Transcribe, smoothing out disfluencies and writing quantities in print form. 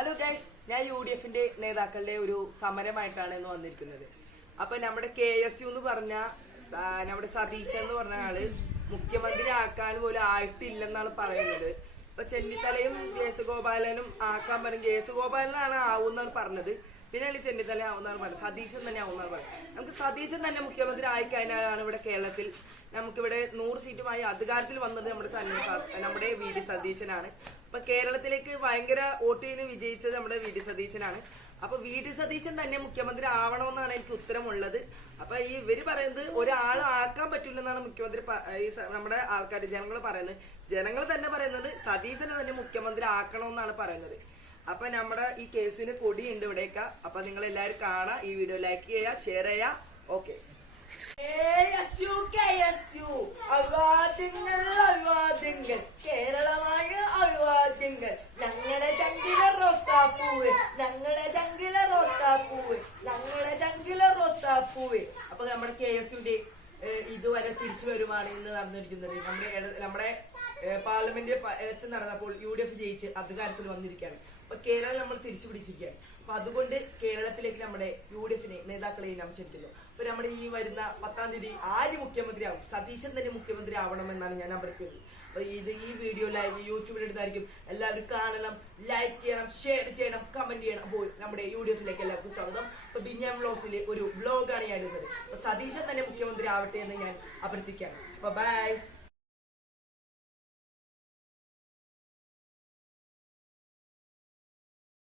Hello guys, ഞാൻ UDF-ന്റെ നേതാക്കളുടെ ഒരു സമരമായിട്ടാണ് ഇന്ന് വന്നിരിക്കുന്നത്. അപ്പൊ നമ്മുടെ KSU എന്ന് പറഞ്ഞ നമ്മുടെ സതീശൻ എന്ന് പറഞ്ഞ ആള് മുഖ്യമന്ത്രി ആക്കാൻ പോലും ആയിട്ടില്ലെന്നാണ് പറയുന്നത്. ഇപ്പൊ ചെന്നിത്തലയും കേസുഗോപാലനും ആക്കാൻ പറയും. കേസുഗോപാലനാണ് ആവുന്നാണ് പറഞ്ഞത്. പിന്നെ ചെന്നിത്തല ആവുന്നാണ് പറഞ്ഞത്. സതീശൻ തന്നെ ആവുന്നാണ് പറഞ്ഞത്. നമുക്ക് സതീശൻ തന്നെ മുഖ്യമന്ത്രി ആയിക്കഴിഞ്ഞാലാണ് ഇവിടെ കേരളത്തിൽ നമുക്കിവിടെ 100 സീറ്റുമായി അധികാരത്തിൽ വന്നത് നമ്മുടെ VD സതീശനാണ്. അപ്പൊ കേരളത്തിലേക്ക് ഭയങ്കര വോട്ടിന് വിജയിച്ചത് നമ്മുടെ VD സതീശനാണ്. അപ്പൊ VD സതീശൻ തന്നെ മുഖ്യമന്ത്രി ആവണമെന്നാണ് എനിക്ക് ഉത്തരമുള്ളത്. അപ്പൊ ഇവര് പറയുന്നത് ഒരാളാക്കാൻ പറ്റില്ലെന്നാണ് മുഖ്യമന്ത്രി നമ്മുടെ ആൾക്കാർ ജനങ്ങൾ പറയുന്നത്. ജനങ്ങൾ തന്നെ പറയുന്നത് സതീശനെ തന്നെ മുഖ്യമന്ത്രി ആക്കണമെന്നാണ് പറയുന്നത്. അപ്പൊ നമ്മുടെ ഈ കേസിന് കൊടിയുണ്ട് ഇവിടേക്ക്. അപ്പൊ നിങ്ങൾ എല്ലാവരും കാണാം, ഈ വീഡിയോ ലൈക്ക് ചെയ്യുക, ഷെയർ ചെയ്യുക. ഓക്കെ. കേരളമായ അഴിവാദ്യങ്ങൾ, ഞങ്ങളെ ചങ്കിലെ റോസാപ്പൂവ്, ഞങ്ങളെ ചങ്കിലെ റോസാപ്പൂവ്, ഞങ്ങളെ ചങ്കിലെ റോസാപ്പൂവ്. അപ്പൊ നമ്മുടെ KSU-ന്റെ ഇതുവരെ തിരിച്ചു വരുമാണ് ഇന്ന് നടന്നിരിക്കുന്നത്. നമ്മുടെ പാർലമെന്റ് ഇലക്ഷൻ നടന്നപ്പോൾ UDF ജയിച്ച് അധികാരത്തിൽ വന്നിരിക്കുകയാണ്. അപ്പൊ കേരളം നമ്മൾ തിരിച്ചു പിടിച്ചിരിക്കുകയാണ്. അപ്പൊ അതുകൊണ്ട് കേരളത്തിലേക്ക് നമ്മുടെ UDF-നെ നേതാക്കളെയും നാം ക്ഷണിക്കുന്നു. അപ്പൊ നമ്മുടെ ഈ വരുന്ന 10-ാം തീയതി ആര് മുഖ്യമന്ത്രി ആവും? സതീശൻ തന്നെ മുഖ്യമന്ത്രി ആവണമെന്നാണ് ഞാൻ അഭ്യർത്ഥിക്കുന്നത്. അപ്പൊ ഈ വീഡിയോ ലൈവ് യൂട്യൂബിൽ എടുത്തായിരിക്കും. എല്ലാവരും കാണണം, ലൈക്ക് ചെയ്യണം, ഷെയർ ചെയ്യണം, കമന്റ് ചെയ്യണം. അപ്പോൾ നമ്മുടെ UDF-ലേക്ക് എല്ലാവർക്കും സ്വാഗതം. അപ്പൊ ബിന്യാം വ്ലോഗ്സിലെ ഒരു വ്ലോഗാണ് ഞാൻ ഇടുന്നത്. അപ്പൊ സതീശൻ തന്നെ മുഖ്യമന്ത്രി ആവട്ടെ എന്ന് ഞാൻ അഭ്യർത്ഥിക്കുകയാണ്. അപ്പൊ ബൈ.